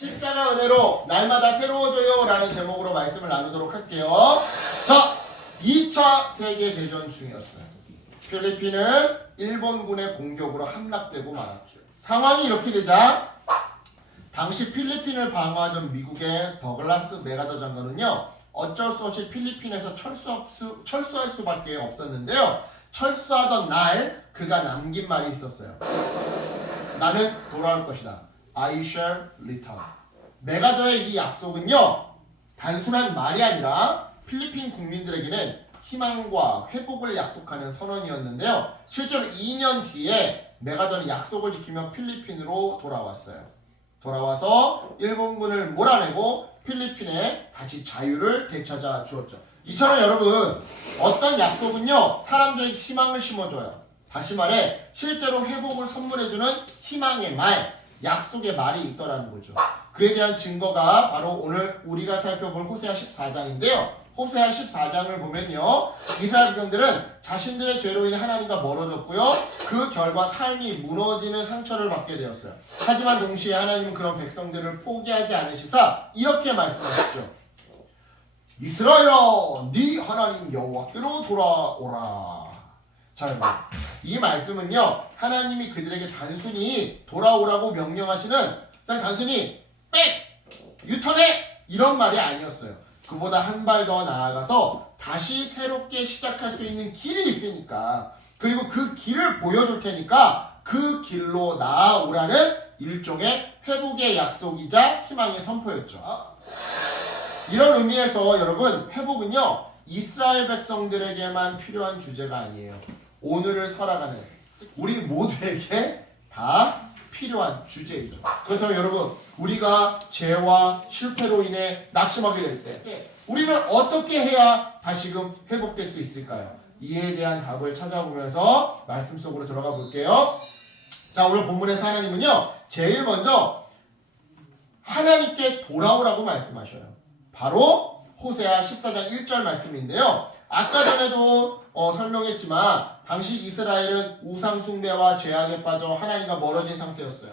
십자가 은혜로 날마다 새로워져요 라는 제목으로 말씀을 나누도록 할게요. 자, 2차 세계대전 중이었어요. 필리핀은 일본군의 공격으로 함락되고 말았죠. 상황이 이렇게 되자 당시 필리핀을 방어하던 미국의 더글라스 메가더 장관은요, 어쩔 수 없이 필리핀에서 철수할 수밖에 없었는데요. 철수하던 날 그가 남긴 말이 있었어요. 나는 돌아올 것이다. I shall return. 메가더의 이 약속은요, 단순한 말이 아니라 필리핀 국민들에게는 희망과 회복을 약속하는 선언이었는데요. 실제로 2년 뒤에 메가더는 약속을 지키며 필리핀으로 돌아왔어요. 돌아와서 일본군을 몰아내고 필리핀에 다시 자유를 되찾아 주었죠. 이처럼 여러분, 어떤 약속은요, 사람들에게 희망을 심어줘요. 다시 말해 실제로 회복을 선물해주는 희망의 말, 약속의 말이 있더라는 거죠. 그에 대한 증거가 바로 오늘 우리가 살펴볼 호세아 14장인데요. 호세아 14장을 보면요, 이스라엘 백성들은 자신들의 죄로 인해 하나님과 멀어졌고요, 그 결과 삶이 무너지는 상처를 받게 되었어요. 하지만 동시에 하나님은 그런 백성들을 포기하지 않으시사 이렇게 말씀하셨죠. 이스라엘아, 네 하나님 여호와께로 돌아오라. 자, 여러분, 이 말씀은요, 하나님이 그들에게 단순히 돌아오라고 명령하시는, 단순히 유턴해 이런 말이 아니었어요. 그보다 한 발 더 나아가서 다시 새롭게 시작할 수 있는 길이 있으니까, 그리고 그 길을 보여줄 테니까 그 길로 나아오라는 일종의 회복의 약속이자 희망의 선포였죠. 이런 의미에서 여러분, 회복은요, 이스라엘 백성들에게만 필요한 주제가 아니에요. 오늘을 살아가는 우리 모두에게 다 필요한 주제이죠. 그렇다면 여러분, 우리가 죄와 실패로 인해 낙심하게 될 때 우리는 어떻게 해야 다시금 회복될 수 있을까요? 이에 대한 답을 찾아보면서 말씀 속으로 들어가 볼게요. 자, 오늘 본문에서 하나님은요, 제일 먼저 하나님께 돌아오라고 말씀하셔요. 바로 호세아 14장 1절 말씀인데요. 아까 전에도 설명했지만 당시 이스라엘은 우상 숭배와 죄악에 빠져 하나님과 멀어진 상태였어요.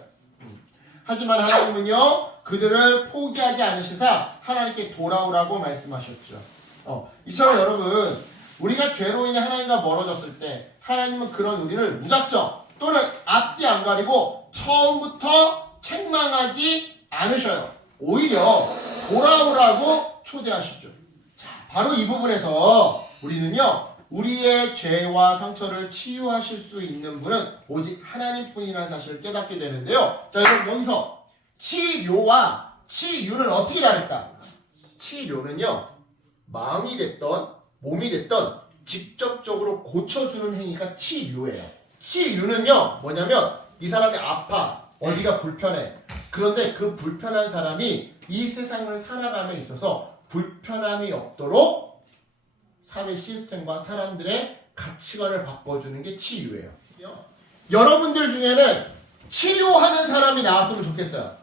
하지만 하나님은요, 그들을 포기하지 않으시사 하나님께 돌아오라고 말씀하셨죠. 이처럼 여러분, 우리가 죄로 인해 하나님과 멀어졌을 때 하나님은 그런 우리를 무작정 또는 앞뒤 안 가리고 처음부터 책망하지 않으셔요. 오히려 돌아오라고 초대하시죠. 자, 바로 이 부분에서 우리는요, 우리의 죄와 상처를 치유하실 수 있는 분은 오직 하나님뿐이라는 사실을 깨닫게 되는데요. 자, 여러분, 여기서 치료와 치유는 어떻게 다를까? 치료는요, 마음이 됐던 몸이 됐던 직접적으로 고쳐주는 행위가 치료예요. 치유는요, 뭐냐면 이 사람이 아파, 어디가 불편해. 그런데 그 불편한 사람이 이 세상을 살아감에 있어서 불편함이 없도록 사회 시스템과 사람들의 가치관을 바꿔주는 게 치유예요. 여러분들 중에는 치료하는 사람이 나왔으면 좋겠어요.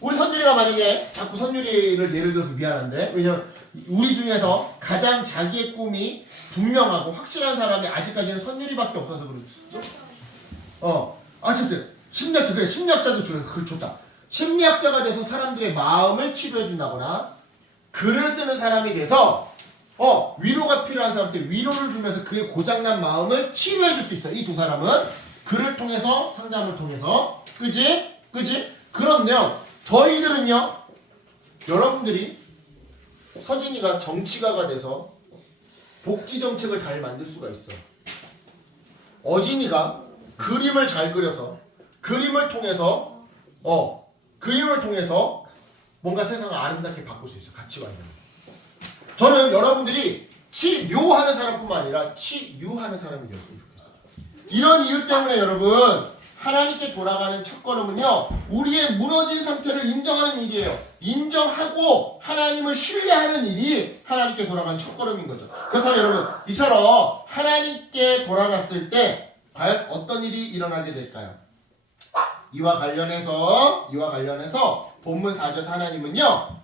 우리 선율이가 만약에 자꾸 선율이를 예를 들어서 미안한데, 왜냐면 우리 중에서 가장 자기의 꿈이 분명하고 확실한 사람이 아직까지는 선율이밖에 없어서 그렇죠. 어쨌든 심리학자, 그래, 심리학자도 좋다. 심리학자가 돼서 사람들의 마음을 치료해준다거나, 글을 쓰는 사람이 돼서 위로가 필요한 사람한테 위로를 주면서 그의 고장난 마음을 치료해줄 수 있어요. 이 두 사람은 글을 통해서, 상담을 통해서. 그지? 그런데요, 저희들은요, 여러분들이 서진이가 정치가가 돼서 복지 정책을 잘 만들 수가 있어. 어진이가 그림을 잘 그려서 그림을 통해서 뭔가 세상을 아름답게 바꿀 수 있어. 가치관을. 저는 여러분들이 치료하는 사람뿐만 아니라 치유하는 사람이 되었으면 좋겠어요. 이런 이유 때문에 여러분, 하나님께 돌아가는 첫 걸음은요, 우리의 무너진 상태를 인정하는 일이에요. 인정하고 하나님을 신뢰하는 일이 하나님께 돌아가는 첫 걸음인 거죠. 그렇다면 여러분, 이처럼 하나님께 돌아갔을 때 과연 어떤 일이 일어나게 될까요? 이와 관련해서 본문 4절에서 하나님은요,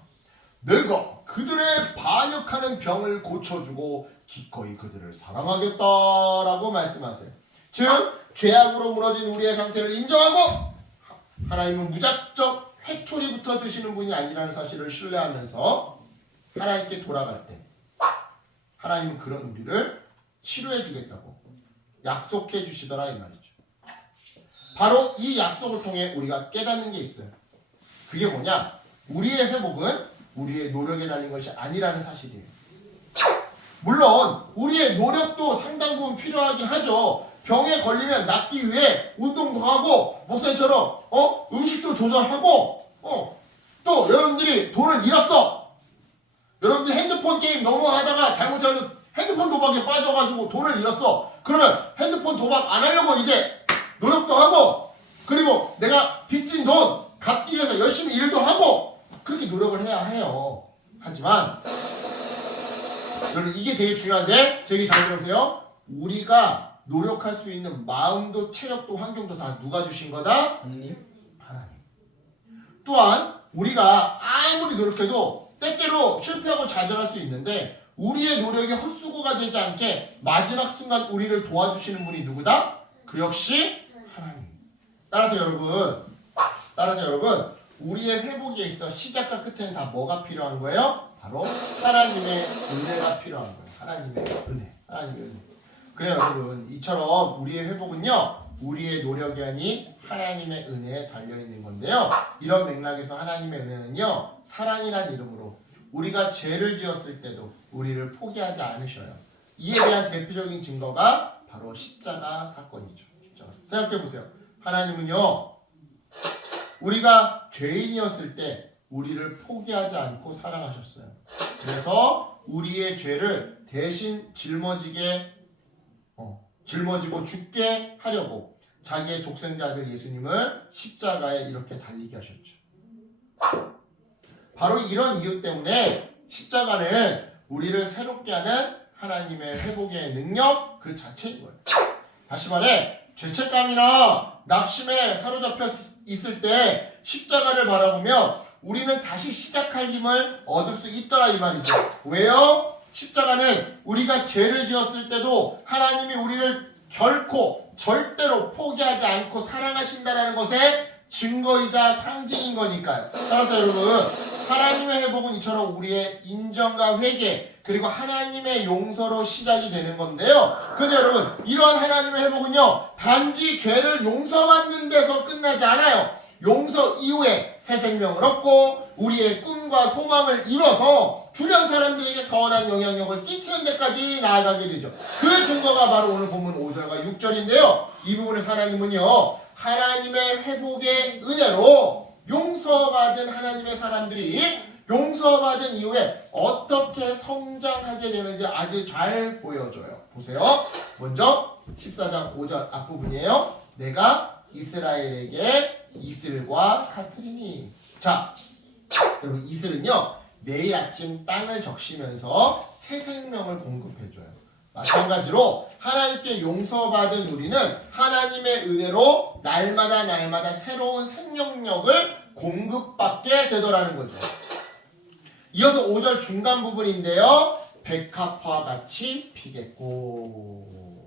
내가 그들의 반역하는 병을 고쳐주고 기꺼이 그들을 사랑하겠다라고 말씀하세요. 즉, 죄악으로 무너진 우리의 상태를 인정하고 하나님은 무작정 회초리부터 드시는 분이 아니라는 사실을 신뢰하면서 하나님께 돌아갈 때 하나님은 그런 우리를 치료해 주겠다고 약속해 주시더라 이 말이죠. 바로 이 약속을 통해 우리가 깨닫는 게 있어요. 그게 뭐냐? 우리의 회복은 우리의 노력에 달린 것이 아니라는 사실이에요. 물론 우리의 노력도 상당 부분 필요하긴 하죠. 병에 걸리면 낫기 위해 운동도 하고 목사님처럼 음식도 조절하고 또 여러분들이 돈을 잃었어. 여러분들이 핸드폰 게임 너무 하다가 잘못해서 핸드폰 도박에 빠져가지고 돈을 잃었어. 그러면 핸드폰 도박 안 하려고 이제 노력도 하고 그리고 내가 빚진 돈 갚기 위해서 열심히 일도 하고 그렇게 노력을 해야 해요. 하지만 여러분 이게 되게 중요한데 제 얘기 잘 들어보세요. 우리가 노력할 수 있는 마음도 체력도 환경도 다 누가 주신 거다? 하나님. 또한 우리가 아무리 노력해도 때때로 실패하고 좌절할 수 있는데 우리의 노력이 헛수고가 되지 않게 마지막 순간 우리를 도와주시는 분이 누구다? 그 역시 하나님. 따라서 여러분 우리의 회복에 있어 시작과 끝에는 다 뭐가 필요한 거예요? 바로 하나님의 은혜가 필요한 거예요. 하나님의 은혜. 그래요 여러분. 이처럼 우리의 회복은요. 우리의 노력이 아닌 하나님의 은혜에 달려있는 건데요. 이런 맥락에서 하나님의 은혜는요. 사랑이라는 이름으로 우리가 죄를 지었을 때도 우리를 포기하지 않으셔요. 이에 대한 대표적인 증거가 바로 십자가 사건이죠. 생각해보세요. 하나님은요. 우리가 죄인이었을 때 우리를 포기하지 않고 사랑하셨어요. 그래서 우리의 죄를 대신 짊어지고 죽게 하려고 자기의 독생자 아들 예수님을 십자가에 이렇게 달리게 하셨죠. 바로 이런 이유 때문에 십자가는 우리를 새롭게 하는 하나님의 회복의 능력 그 자체인 거예요. 다시 말해 죄책감이나 낙심에 사로잡혀 있을 때 십자가를 바라보면 우리는 다시 시작할 힘을 얻을 수 있더라 이 말이죠. 왜요? 십자가는 우리가 죄를 지었을 때도 하나님이 우리를 결코 절대로 포기하지 않고 사랑하신다는 것의 증거이자 상징인 거니까요. 따라서 여러분 하나님의 회복은 이처럼 우리의 인정과 회개 그리고 하나님의 용서로 시작이 되는 건데요. 근데 여러분 이러한 하나님의 회복은요 단지 죄를 용서받는 데서 끝나지 않아요. 용서 이후에 새 생명을 얻고 우리의 꿈과 소망을 이뤄서 주변 사람들에게 선한 영향력을 끼치는 데까지 나아가게 되죠. 그 증거가 바로 오늘 본문 5절과 6절인데요. 이 부분에서 하나님은요. 하나님의 회복의 은혜로 용서받은 하나님의 사람들이 용서받은 이후에 어떻게 성장하게 되는지 아주 잘 보여줘요. 보세요. 먼저 14장 5절 앞부분이에요. 내가 이스라엘에게 이슬과 같으리니. 자, 여러분 이슬은요 매일 아침 땅을 적시면서 새 생명을 공급해줘요. 마찬가지로 하나님께 용서받은 우리는 하나님의 은혜로 날마다 새로운 생명력을 공급받게 되더라는 거죠. 이어서 5절 중간 부분인데요. 백합화 같이 피겠고.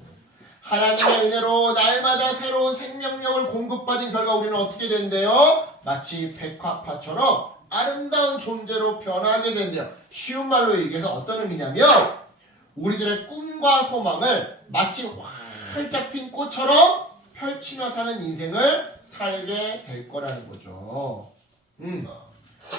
하나님의 은혜로 날마다 새로운 생명력을 공급받은 결과 우리는 어떻게 된대요? 마치 백합화처럼 아름다운 존재로 변하게 된대요. 쉬운 말로 얘기해서 어떤 의미냐면 우리들의 꿈과 소망을 마치 활짝 핀 꽃처럼 펼치며 사는 인생을 살게 될 거라는 거죠.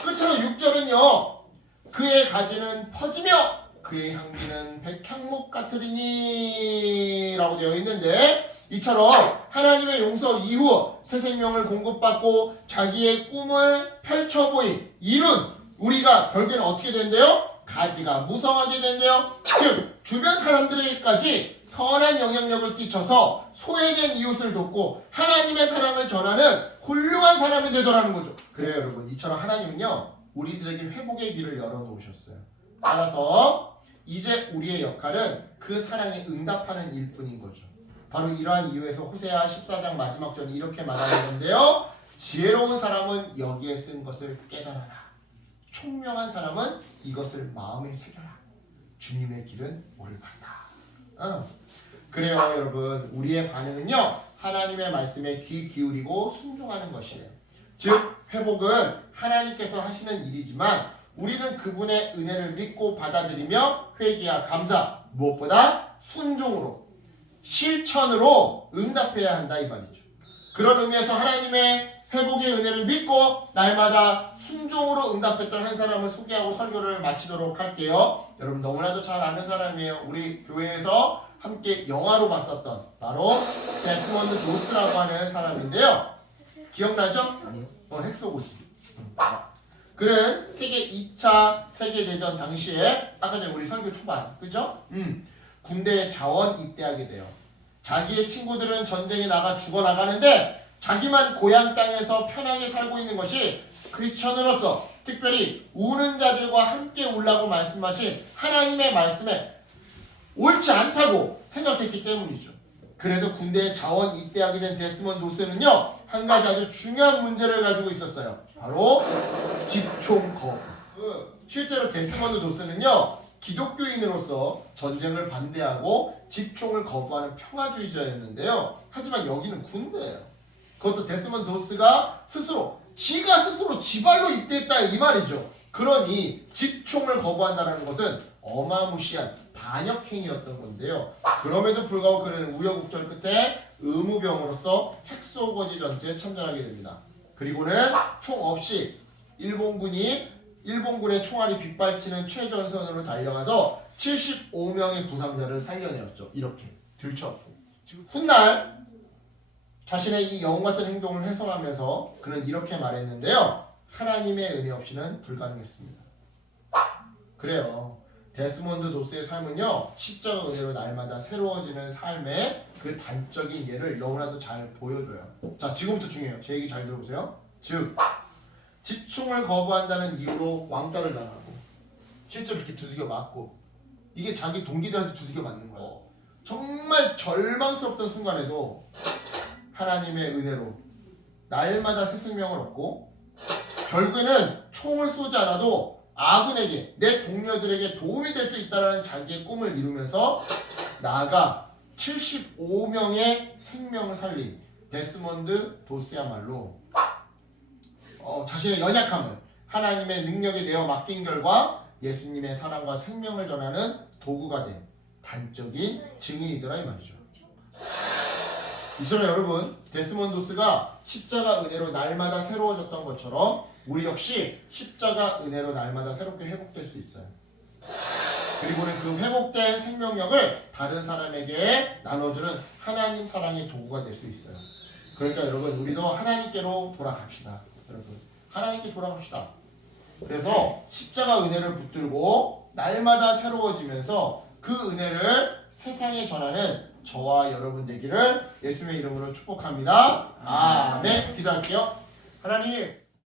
끝으로 6절은요. 그의 가지는 퍼지며 그의 향기는 백향목 같으리니 라고 되어 있는데 이처럼 하나님의 용서 이후 새 생명을 공급받고 자기의 꿈을 펼쳐보인 이룬 우리가 결국에는 어떻게 된대요? 가지가 무성하게 된대요. 즉 주변 사람들에게까지 선한 영향력을 끼쳐서 소외된 이웃을 돕고 하나님의 사랑을 전하는 훌륭한 사람이 되더라는 거죠. 그래요 여러분. 이처럼 하나님은요 우리들에게 회복의 길을 열어놓으셨어요. 따라서 이제 우리의 역할은 그 사랑에 응답하는 일뿐인 거죠. 바로 이러한 이유에서 호세아 14장 마지막 절이 이렇게 말하는 건데요. 지혜로운 사람은 여기에 쓴 것을 깨달아라. 총명한 사람은 이것을 마음에 새겨라. 주님의 길은 올바르다. 그래요 여러분. 우리의 반응은요. 하나님의 말씀에 귀 기울이고 순종하는 것이에요. 즉 회복은 하나님께서 하시는 일이지만 우리는 그분의 은혜를 믿고 받아들이며 회개와 감사, 무엇보다 순종으로 실천으로 응답해야 한다 이 말이죠. 그런 의미에서 하나님의 회복의 은혜를 믿고 날마다 순종으로 응답했던 한 사람을 소개하고 설교를 마치도록 할게요. 여러분 너무나도 잘 아는 사람이에요. 우리 교회에서 함께 영화로 봤었던 바로 데스먼드 노스라고 하는 사람인데요. 기억나죠? 헥소고지. 그는 세계 2차 세계대전 당시에 아까 전에 우리 설교 초반 그죠? 군대에 자원 입대하게 돼요. 자기의 친구들은 전쟁에 나가 죽어나가는데 자기만 고향 땅에서 편하게 살고 있는 것이 크리스천으로서 특별히 우는 자들과 함께 울라고 말씀하신 하나님의 말씀에 옳지 않다고 생각했기 때문이죠. 그래서 군대에 자원 입대하게 된 데스먼드 노스는요 한 가지 아주 중요한 문제를 가지고 있었어요. 바로 집총 거부. 실제로 데스먼드 노스는요 기독교인으로서 전쟁을 반대하고 집총을 거부하는 평화주의자였는데요. 하지만 여기는 군대예요. 그것도 데스먼드 노스가 지가 스스로 지발로 입대했다 이 말이죠. 그러니 집총을 거부한다는 것은 어마무시한 반역행위였던 건데요. 그럼에도 불구하고 그는 우여곡절 끝에 의무병으로서 헥소고지 전투에 참전하게 됩니다. 그리고는 총 없이 일본군의 총알이 빗발치는 최전선으로 달려가서 75명의 부상자를 살려내었죠. 이렇게 들쳤고 훗날 자신의 이 영웅 같은 행동을 회상하면서 그는 이렇게 말했는데요. 하나님의 은혜 없이는 불가능했습니다. 그래요. 데스몬드 노스의 삶은요. 십자가 은혜로 날마다 새로워지는 삶의 그 단적인 예를 너무나도 잘 보여줘요. 자, 지금부터 중요해요. 제 얘기 잘 들어보세요. 즉, 집총을 거부한다는 이유로 왕따를 당하고 실제로 이렇게 두들겨 맞고 이게 자기 동기들한테 두들겨 맞는 거예요. 정말 절망스럽던 순간에도 하나님의 은혜로 날마다 새 생명을 얻고 결국에는 총을 쏘지 않아도 아군에게 내 동료들에게 도움이 될 수 있다는 자기의 꿈을 이루면서 나아가 75명의 생명을 살린 데스먼드 도스야말로 자신의 연약함을 하나님의 능력에 내어 맡긴 결과 예수님의 사랑과 생명을 전하는 도구가 된 단적인 증인이더라 이 말이죠. 이처럼 여러분 데스먼드 도스가 십자가 은혜로 날마다 새로워졌던 것처럼 우리 역시 십자가 은혜로 날마다 새롭게 회복될 수 있어요. 그리고는 그 회복된 생명력을 다른 사람에게 나눠주는 하나님 사랑의 도구가 될 수 있어요. 그러니까 여러분 우리도 하나님께로 돌아갑시다. 여러분 하나님께 돌아갑시다. 그래서 십자가 은혜를 붙들고 날마다 새로워지면서 그 은혜를 세상에 전하는 저와 여러분 되기를 예수님의 이름으로 축복합니다. 아멘. 기도할게요. 하나님